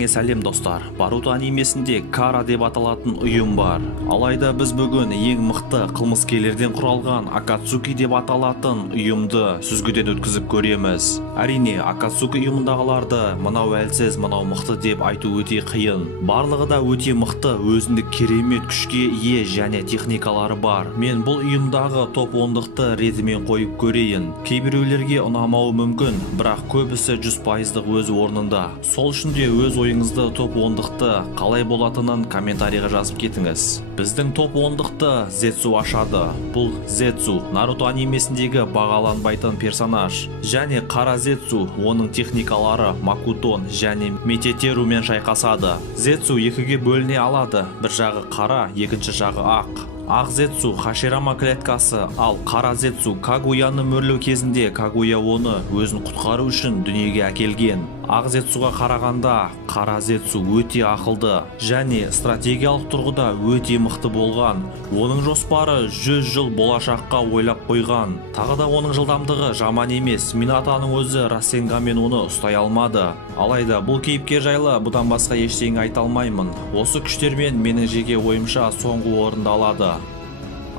Бәріңе сәлем достар. Боруто анимесінде Кара деп аталатын ұйым бар. Алайда біз бүгін ең мықты қылмыскерлерден құралған Акацуки деп аталатын ұйымды сүзгіден өткізіп көреміз. Әрине, Акацуки ұйымындағыларды мынау әлсіз, мынау мықты деп айту өте қиын. Барлығы да өте мықты, өзіндік керемет күшке ие және техникалары бар. Мен бұл ұйымдағы топ 10-ды ретімен қойып көрейін. Кейбіреулерге ұнамауы мүмкін, бірақ көбісі 100%-ық өз орнында. Сол үшін де өз ойыңызды топ 10-ды қалай болатынын комментарийға жазып кетіңіз. Біздің топ 10-ды Зетсу ашады. Бұл Зетсу Наруто анимесіндегі бағаланбайтын персонаж. Және Қара Зетсу, оның техникалары Макутон және Мететерумен шайқасады. Зетсу екіге бөліне алады. Bir жағы қара, екінші жағы ақ. Ақ Зетсу Хаширама клеткасы, ал Қара Зетсу Кагуяны мөрлеу кезінде Кагуя оны өзін құтқару үшін дүниеге әкелген. Ақ Зетсуға қарағанда Қара Зетсу өте ақылды және стратегиялық тұрғыда өте мықты болған. Оның жоспары 100 жыл болашаққа ойлап қойған. Тағы да оның жылдамдығы жаман емес. Минатаның өзі Расенгамен оны ұстай алмады. Алайда бұл кейіпкер жайлы бұдан басқа ештеңе айта алмаймын. Осы күштермен менің жеке ойымша соңғы орынды алады.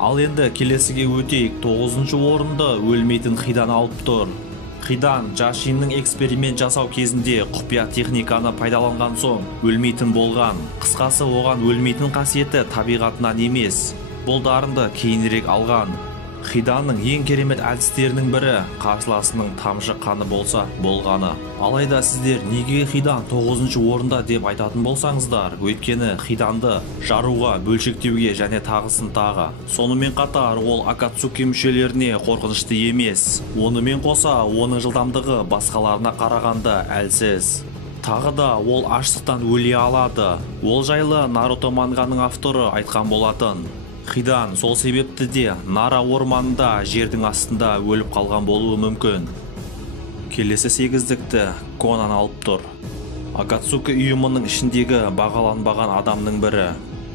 Ал енді келесіге өтейік. 9-шы орынды өлмейтін Хидан алып тұр. Хидан Жашиннің эксперимент жасау кезінде құпия техниканы пайдаланған соң өлмейтін болған. Қысқасы, оған өлмейтін қасиеті табиғатынан емес, бұл дарынды кейінірек алған. Хиданның ең керемет әдістерінің бірі қарсыласының тамшы қаны болса болғаны. Алайда сіздер неге Хидан 9-шы орында деп айтатын болсаңыздар, өйткені Хиданды жаруға, бөлшектеуге және тағысын тағы. Сонымен қатар ол Акацуки мүшелеріне қорқынышты емес. Онымен қоса оның жылдамдығы басқаларына қарағанда әлсіз. Тағы да ол аштықтан өле алады. Ол жайлы Наруто манганың авторы айтқан болатын. Хидан сол себепті де Нара орманында жердің астында өліп қалған болуы мүмкін. Келесі 8-дікті Конан алып тұр. Акацуки ұйымының ішіндегі бағаланбаған адамның бірі.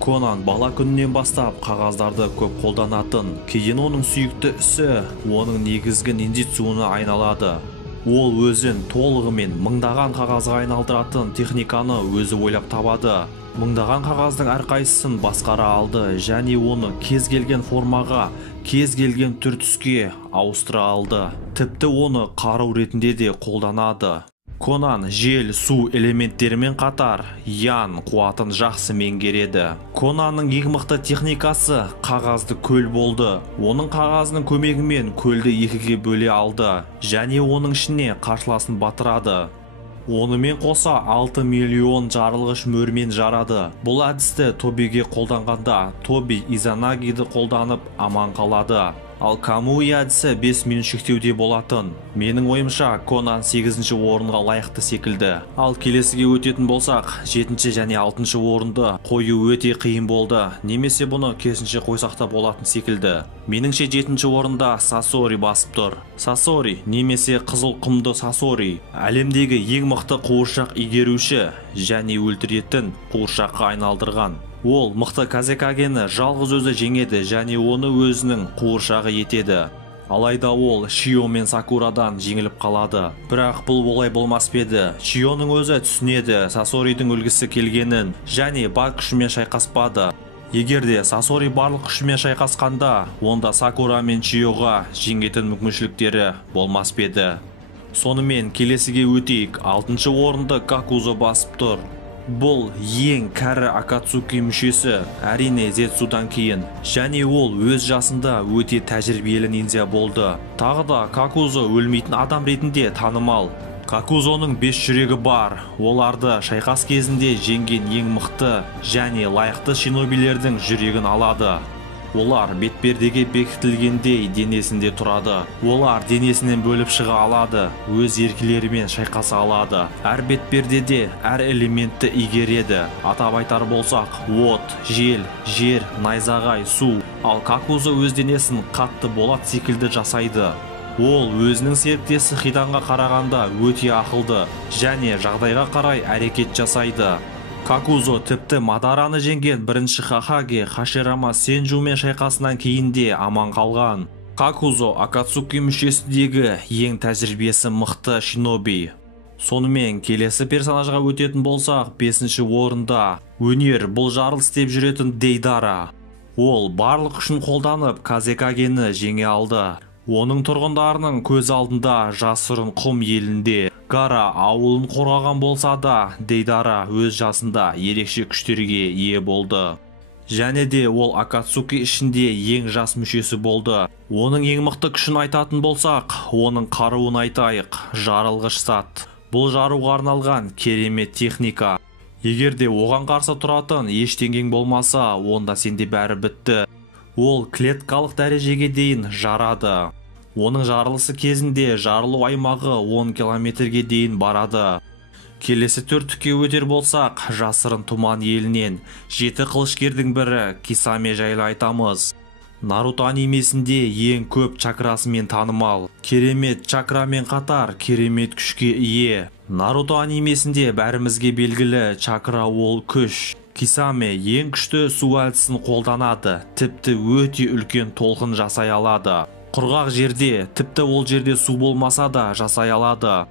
Конан бала күнінен бастап қағаздарды көп қолданатын. Кейін оның сүйікті ісі оның негізгі ниндзюцуына айналады. Ол өзін толығымен мыңдаған қағазға айналдыратын техниканы өзі ойлап табады. Мыңдаған қағаздың әрқайсысын басқара алды және оны кез келген формаға, кез келген түр түске ауыстыра алды. Тіпті оны қару ретінде де қолданады. Конан жел, су элементтерімен қатар ян қуатын жақсы меңгереді. Конанның ең мықты техникасы қағазды көл болды. Оның қағазының көмегімен көлді екіге бөле алды және оның ішіне қарсыласын батырады. Онымен қоса 6 миллион жарылғыш мөрмен жарады. Бұл әдісті Тобиге қолданғанда Тоби Изанагиді қолданып аман қалады. Ал Камуи әдісі 5 минут шектеуде болатын. Менің ойымша Конан 8-ші орынға лайықты секілді. Ал келесіге өтетін болсақ, 7-ші және 6-шы орынды қою өте қиын болды. Немесе бұны керісінше қойсақ та болатын секілді. Меніңше 7-ші орында Сасори басып тұр. Сасори немесе қызыл құмды Сасори әлемдегі ең мықты қуыршақ игеруші және өлтіретін қуыршаққа айналдырған. Ол мықты Казекагені жалғыз өзі жеңеді және оны өзінің қуыршағы етеді. Алайда ол Шио мен Сакурадан жеңіліп қалады. Бірақ бұл олай болмас еді. Шионың өзі түсінеді Сасоридің өлгісі келгенін және бар күшімен шайқаспады. Егерде Сасори барлық күшімен шайқасқанда, онда Сакура мен Шиоға жеңетін мүмкіншіліктері болмас еді. Сонымен келесіге өтейік. 6-шы орынды Какузо басып тұр. Бұл ең кәрі Акацуки мүшесі, әрине Зетсудан кейін, және ол өз жасында өте тәжірибелі ниндзя болды. Тағы да Какузо өлмейтін адам ретінде танымал. Какузоның 5 жүрегі бар. Оларды шайқас кезінде жеңген ең мықты және лайықты шинобилердің жүрегін алады. Олар бетпердеге бекітілгендей денесінде тұрады. Олар денесінен бөліп шыға алады, өз еркілерімен шайқаса алады. Әр бетпердеде әр элементті игереді. Атап айтар болсақ, от, жел, жер, найзағай, су. Ал Какузо өз денесін қатты болат секілді жасайды. Ол өзінің серіктесі Хиданға қарағанда өте ақылды және жағдайға қарай әрекет жасайды. Какузо тіпті Мадараны жеңген бірінші Хахаге Хаширама Сенджумен шайқасынан кейін де аман қалған. Какузо Акацуки мүшесіндегі ең тәжірибесі мықты шиноби. Сонымен келесі персонажға өтетін болсақ, 5-ші орында өнер бұл жарылыс деп жүретін Дейдара. Ол барлық күшін қолданып Казекагені жеңе алды. Оның тұрғындарының көз алдында жасырын құм елінде Гара ауылын қорғаған болса да, Дейдара өз жасында ерекше күштерге ие болды. Және де ол Акацуки ішінде ең жас мүшесі болды. Оның ең мықты күшін айтатын болсақ, оның қаруын айтайық, жарылғыш сат. Бұл жаруға арналған керемет техника. Егер де оған қарсы тұратын ештеңең болмаса, онда сенде бәрі бітті. Ол клеткалық дәрежеге дейін жарады. Оның жарылысы кезінде жарылу аймағы 10 километрге дейін барады. Келесі төрттікке өтер болсақ, жасырын тұман елінен 7 қылышкердің бірі Кисаме жайлы айтамыз. Наруто анимесінде ең көп чакрасымен танымал. Керемет чакрамен қатар керемет күшке ие. Наруто анимесінде бәрімізге белгілі чакра ол күш. Кисаме ең күшті су әдісін қолданады, тіпті өте үлкен толқын жасай алады. Құрғақ жерде, тіпті ол жерде су болмаса да жасай алады.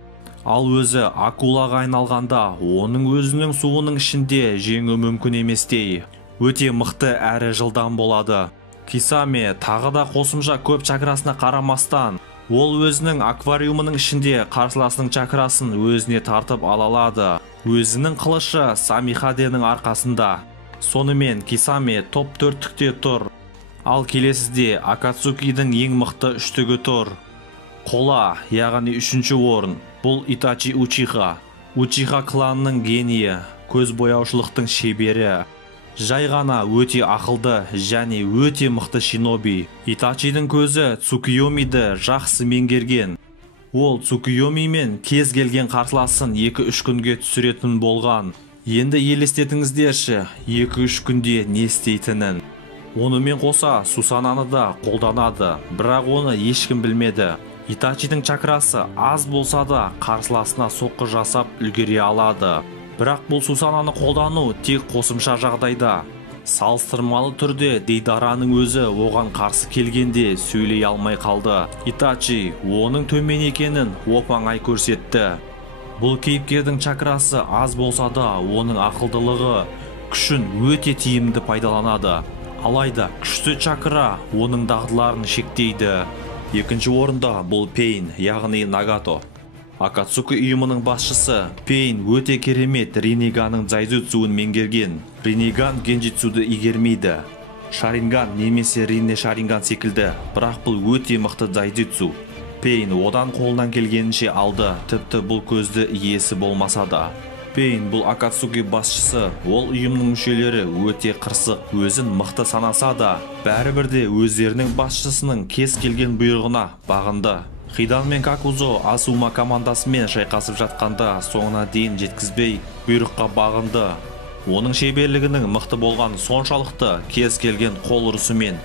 Ал өзі акулаға айналғанда, оның өзінің суының ішінде жеңу мүмкін еместей. Өте мықты әрі жылдам болады. Кисаме тағы да қосымша көп чакрасына қарамастан, ол өзінің аквариумының ішінде қарсыласының чакрасын өзіне тартып ала алады. Өзінің қылышы Самихаденің арқасында. Сонымен Кисаме топ 4-тікте тұр. Ал келесіде Акацукидің ең мықты үштігі тұр. Қола, яғни 3-ші орын. Бұл Итачи Учиха. Учиха кланының генийі, көз бояушылықтың шебері. Жай ғана өте ақылды және өте мықты шиноби. Итачидің көзі Цукиомиді жақсы меңгерген. Ол Цукиомимен кез келген қарсыласын 2-3 күнге түсіретін болған. Енді елестетіңіздерші, 2-3 күнде не істейтінін. Онымен қоса Сусананы да қолданады, бірақ оны ешкім білмеді. Итачидің чакрасы аз болса да қарсыласына соққы жасап үлгере алады. Бірақ бұл Сусананы қолдану тек қосымша жағдайда. Салыстырмалы түрде Дейдараның өзі оған қарсы келгенде сөйлей алмай қалды. Итачи оның төмен екенін оп-оңай көрсетті. Бұл кейіпкердің чакрасы аз болса да оның ақылдылығы, күшін өте тиімді пайдаланады. Алайда күшті чакра оның дағдыларын шектейді. 2-ші орында бұл Пейн, яғни Нагато. Акацуки ұйымының басшысы Пейн өте керемет Риннеганның дзайдзюцуын меңгерген. Риннеган генжитсуды игермейді. Шаринган немесе Ринне Шаринган секілді, бірақ бұл өте мықты дзайдзюцу. Пейн одан қолынан келгенінше алды, тіпті бұл көзді иесі болмаса да. Пейн бұл Акацуки басшысы, ол ұйымның мүшелері өте қырсық, өзін мықты санаса да, бәрібірде өздерінің басшысының кез келген бұйрығына бағынды. Хидан мен Какузо Асума командасымен шайқасып жатқанда соңына дейін жеткізбей бұйрыққа бағынды. Оның шеберлігінің мықты болған соншалықты кез келген қол ұрысымен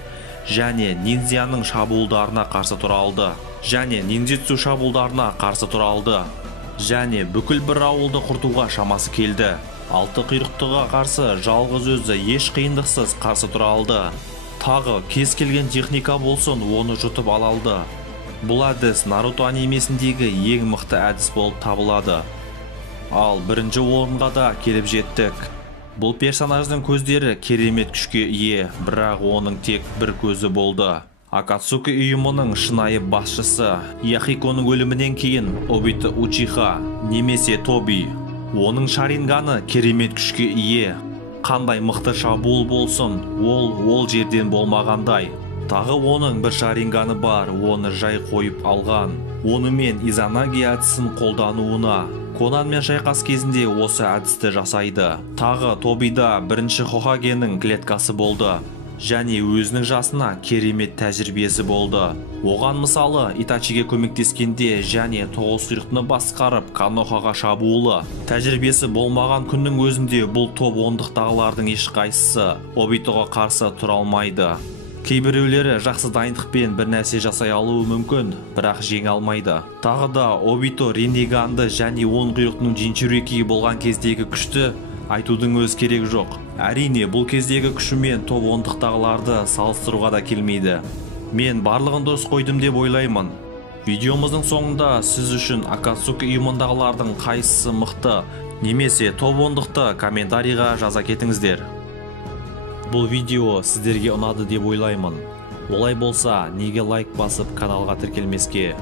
және ниндзяның шабуылдарына қарсы тұра алды. Және ниндзюцу шабуылдарына қарсы тұра алды. Және бүкіл бір ауылды құртуға шамасы келді. 6 құйрықтыға қарсы жалғыз өзі еш қиындықсыз қарсы тұра алды. Тағы кез келген техника болсын, оны жұтып ала алды. Бұл әдіс Наруто анимесіндегі ең мықты әдіс болып табылады. Ал 1-ші орынға да келіп жеттік. Бұл персонаждың көздері керемет күшке ие, бірақ оның тек бір көзі болды. Акацуки ұйымының шынайы басшысы Яхиконың өлімінен кейін Обито Учиха немесе Тоби. Оның шаринганы керемет күшке ие. Қандай мықты шабуыл болсын, ол жерден болмағандай. Тағы оның бір шаринганы бар, оны жай қойып алған. Онымен Изанаги әдісін қолдануына. Конанмен шайқас кезінде осы әдісті жасайды. Тағы Тобида 1-ші Хохагенің клеткасы болды. Және өзінің жасына керемет тәжірибесі болды. Оған мысалы Итачиге көмектескенде және 9 сұйрықтыны басқарып Канохаға шабуылы. Тәжірибесі болмаған күннің өзінде бұл топ 10-дықтағылардың ешқайсысы Обитоға қарсы тұра алмайды. Кейбіреулері жақсы дайындықпен бір нәрсе жасай алуы мүмкін, бірақ жеңе алмайды. Тағы да Обито Риннеганды және 10 құйрықтың Джинчурики болған кездегі күшті айтудың өз керек жоқ. Әрине, бұл кездегі күшімен топ 10-дықтағыларды салыстыруға да келмейді. Мен барлығын дұрыс қойдым деп ойлаймын. Видеомыздың соңында сіз үшін Акацуки ұйымындағылардың қайсысы мықты немесе топ ондықты комментарийға жаза кетіңіздер. Бұл видео сіздерге ұнады деп ойлаймын. Олай болса, неге лайк басып каналға тіркелмеске?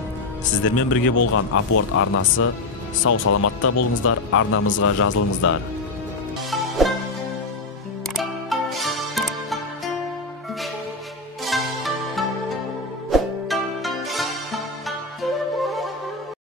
Сіздермен бірге болған Апорт арнасы. Сау саламатта болыңыздар, арнамызға жазылыңыздар.